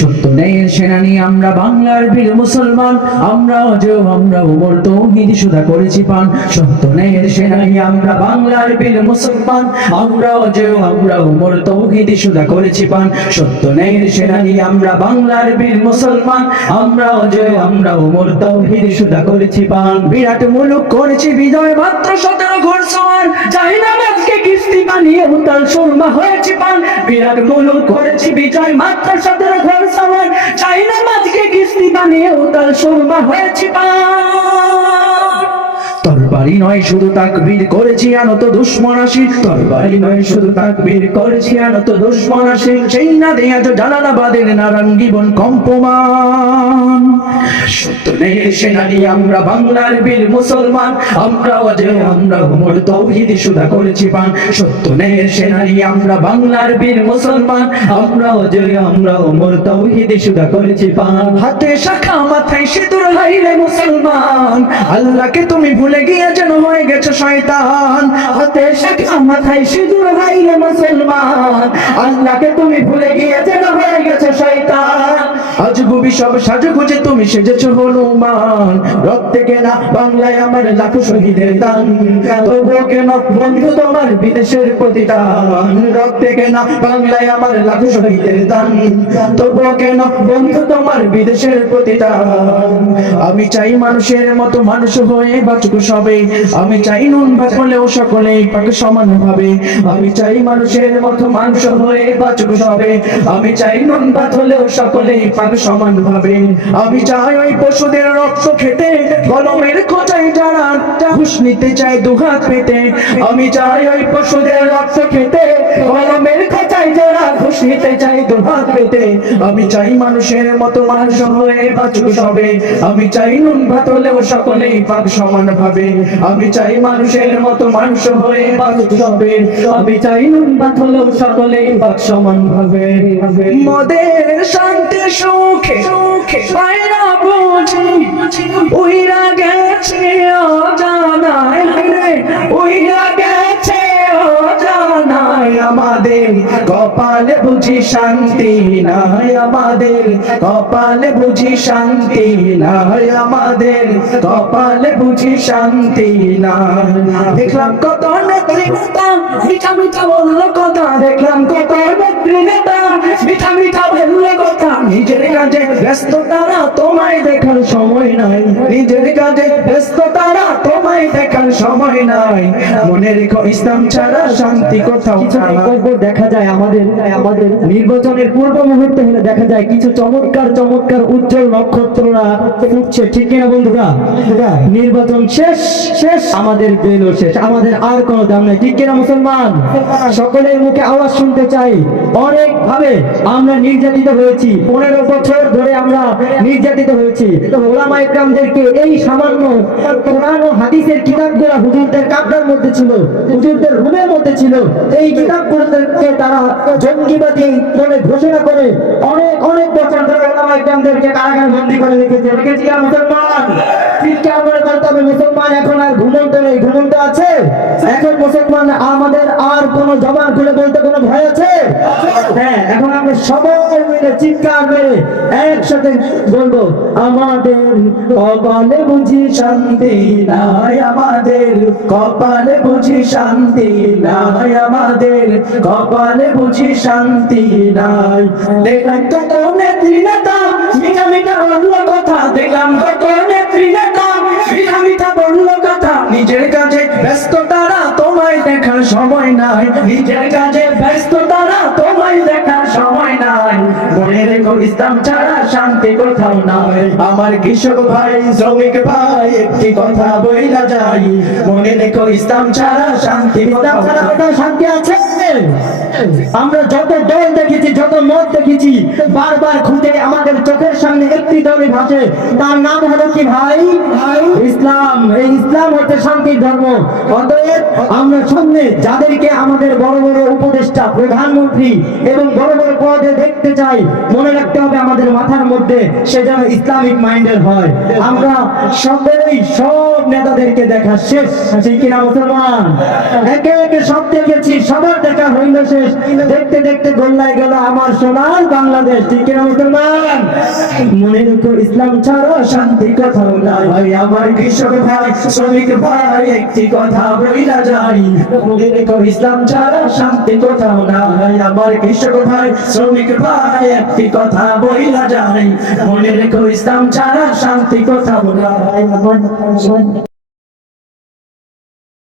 সত্য ন্যায়ের সেনানী আমরা বাংলার বীর মুসলমান, আমরা অজেয় আমরা ওমর তৌহিদ সুধা করেছি পান। সত্য ন্যায়ের সেনানী আমরা বাংলার বীর মুসলমান, আমরা অজেয় আমরা ওমর তৌহিদ সুধা করেছি পান। সত্য ন্যায়ের সেনানী আমরা বাংলার বীর মুসলমান, আমরা অজেয় আমরা ওমর তৌহিদ সুধা করেছি পান। বিরাট মুলুক করেছি বিজয় মাত্র 17 ঘোড়সওয়ার, চাই না আজকে কিস্তি বানিয়ে উতাল সুরমা হয়েছি পান। বিরাট মুলুক করেছি বিজয় মাত্র 17 ঘোড়সওয়ার, চাই না আজকে কিস্তি বানিয়ে উতাল সুরমা হয়েছি পান। তরবারি নয় শুধু তাকবীর করেছি আনত দুশমন আসি, তরবারি নয় শুধু তাকবীর করেছি আনত দুশমন আসি। সেই না দেয়া তো জালালাবাদের নারাঙ্গীবন কম্পমান। সত্য ন্যায়ের সেনানী আমরা বাংলার বীর মুসলমান, আমরা অজেয় আমরা ওমর তৌহিদ সুধা করেছি পান। সত্য ন্যায়ের সেনানী আমরা বাংলার বীর মুসলমান, আমরা অজেয় আমরা ওমর তৌহিদ সুধা করেছি পান। হাতে শাখা মাথায় সিঁদুর হাইরে মুসলমান, আল্লাহকে তুমি ভুলে গিয়ে যেন হয়ে গেছে শয়তান। হাতে শাখা মাথায় সিঁদুর হাইরে মুসলমান, আল্লাহকে তুমি ভুলে গিয়ে যেন হয়ে গেছে শয়তান। আজগুবি সব সাজগুজে তুমি সেজেছ হনুমান, রক্তে কেনা বাংলায় আমার লাখো শহীদের দান। তবুও কেন বন্ধু তোমার বিদেশের প্রতিদান, রক্তে কেনা বাংলায় আমার লাখো শহীদের দান। তবুও কেন বন্ধু তোমার বিদেশের প্রতিদান। আমি চাই মানুষের মতো মানুষ হয়ে বাঁচুক সবে, আমি চাই নুন ভাত হলেও সকলেই পাক সমান ভাবে। আমি চাই মানুষের মতো মানুষ হয়ে বাঁচুক সবে, আমি চাই নুন ভাত হলেও সকলেই পাক সমান ভাবে। আমি চাই ওই পশুদের রক্ত খেতে, কলমের খোঁচায় যারা ঘুষ নিতে চায় দুহাত পেতে। আমি চাই ওই পশুদের রক্ত খেতে, কলমের খোঁচায় যারা ঘুষ নিতে চায় দুহাত পেতে। আমি চাই মানুষের মতো মানুষ হয়ে বাঁচুক সবে, আমি চাই নুন ভাত হলেও সকলেই পাক সমান ভাবে। আমি চাই মানুষের মতো মানুষ হয়ে বাঁচুক সবে, আমি চাই নুন ভাত হলেও সকলেই পাক সমান ভাবে। মদের শান্তি সুখে পায়রা বুঝি উইরা গেছে অজানায় রে, উইরা গেছে অজানায়। আমাদের কপালে বুঝি শান্তি নাই, আমাদের কপালে বুঝি শান্তি নাই, আমাদের কপালে বুঝি শান্তি নাই। দেখলাম কত নেত্রী নেতা মিঠা মিঠা বললো কথা, দেখলাম কত নেত্রী নেতা মিঠা মিঠা বললো কথা। নিজের কাজে ব্যস্ত তারা তোমায় দেখার সময় নাই, নিজের কাজে ব্যস্ত তারা তোমায় দেখার সময় নাই। মনে রেখো ইসলাম ছাড়া শান্তি কোথাও নাই। দেখা যায় আমাদের নির্বাচনের পূর্ব মুহূর্তে হলে দেখা যায় কিছু চমৎকার চমৎকার উজ্জ্বল নক্ষত্ররা উঠছে, ঠিক কিনা বন্ধুরা? নির্বাচন শেষ আমাদের জেলও শেষ, আমাদের আর কোনো দাম নেই, ঠিক কিনা মুসলমান? সকলের মুখে আওয়াজ শুনতে চাই, অনেক ভাবে আমরা নির্যাতিত হয়েছি, 15 বছর ধরে আমরা নির্যাতিত হয়েছি। ওলামা ইকরামদেরকে এই সামান্য কোরআন ও হাদিসের কিতাবগুলো হুজুরদের কাপড়ের মধ্যে ছিল, হুজুরদের রুমের মধ্যে ছিল। এই কিতাবগুলোকে তারা জঙ্গিবাদী বলে ঘোষণা করে অনেক বছর ধরে ওলামা ইকরামদেরকে কারাগারে বন্দী করে রেখেছি মুসলমান। চিৎকার করে বলতে হবে মুসলমান এখন আর ঘুমন্ত নেই, ঘুমন্ত আছে এখন মুসলমান। আমাদের আর কোনো জবান খুলে বলতে কোনো ভয় আছে? হ্যাঁ, এখন আমরা সবাই মিলে চিৎকার মেরে একসাথে বলবো, আমাদের কপালে বুঝি শান্তি নাই, আমাদের কপালে বুঝি শান্তি নাই, আমাদের কপালে বুঝি শান্তি নাই। দেখলাম কত নেত্রী নেতা মিঠা মিঠা বললো কথা, দেখলাম কত নেত্রী নেতা মিঠা মিঠা বললো কথা। নিজের কাজে ব্যস্ত তারা তোমায় দেখার সময় নাই, নিজের কাজে ব্যস্ত তারা তোমায় দেখার সময় নাই। মনে রেখো ইসলাম ছাড়া শান্তি কোথাও নাই। আমার কৃষক ভাই শ্রমিক ভাই একটি কথা বইলা যাই, মনে রেখো ইসলাম ছাড়া শান্তি কোথাও নাই। শান্তি আছে? আমরা যত দল দেখেছি, যত মত দেখেছি, বারবার খুঁজে আমাদের চোখের সামনে একটি দলই ভাসে, তার নাম হলো কি ভাই? ইসলাম। এই ইসলাম হচ্ছে শান্তির ধর্ম। অতএব আমরা সামনে যাদেরকে আমাদের বড় বড় উপদেষ্টা, প্রধানমন্ত্রী এবং বড় বড় পদে দেখতে চাই, মনে রাখতে হবে আমাদের মাথার মধ্যে সে যেন ইসলামিক মাইন্ডের হয়। আমরা সকলেই সব নেতাদেরকে দেখা শেষ, সেই কিনা মুসলমান? একে একে সব দেখেছি, সবার দেখা হইল শেষ। বাংলাদেশ, দেখতে দেখতে গোল্লায় গেল আমার সোনার বাংলাদেশ। ঠিক কিনা মুসলমান? মনে রেখো ইসলাম ছাড়া শান্তি কোথাও নাই। ভাই আমার কৃষক ভাই শ্রমিক ভাই একটি কথা বইলা যাই, মনে রেখো ইসলাম ছাড়া শান্তি কোথাও নাই। আমার কৃষক ভাই শ্রমিক ভাই একটি কথা বইলা যাই, মনে রেখো ইসলাম ছাড়া শান্তি কোথাও নাই।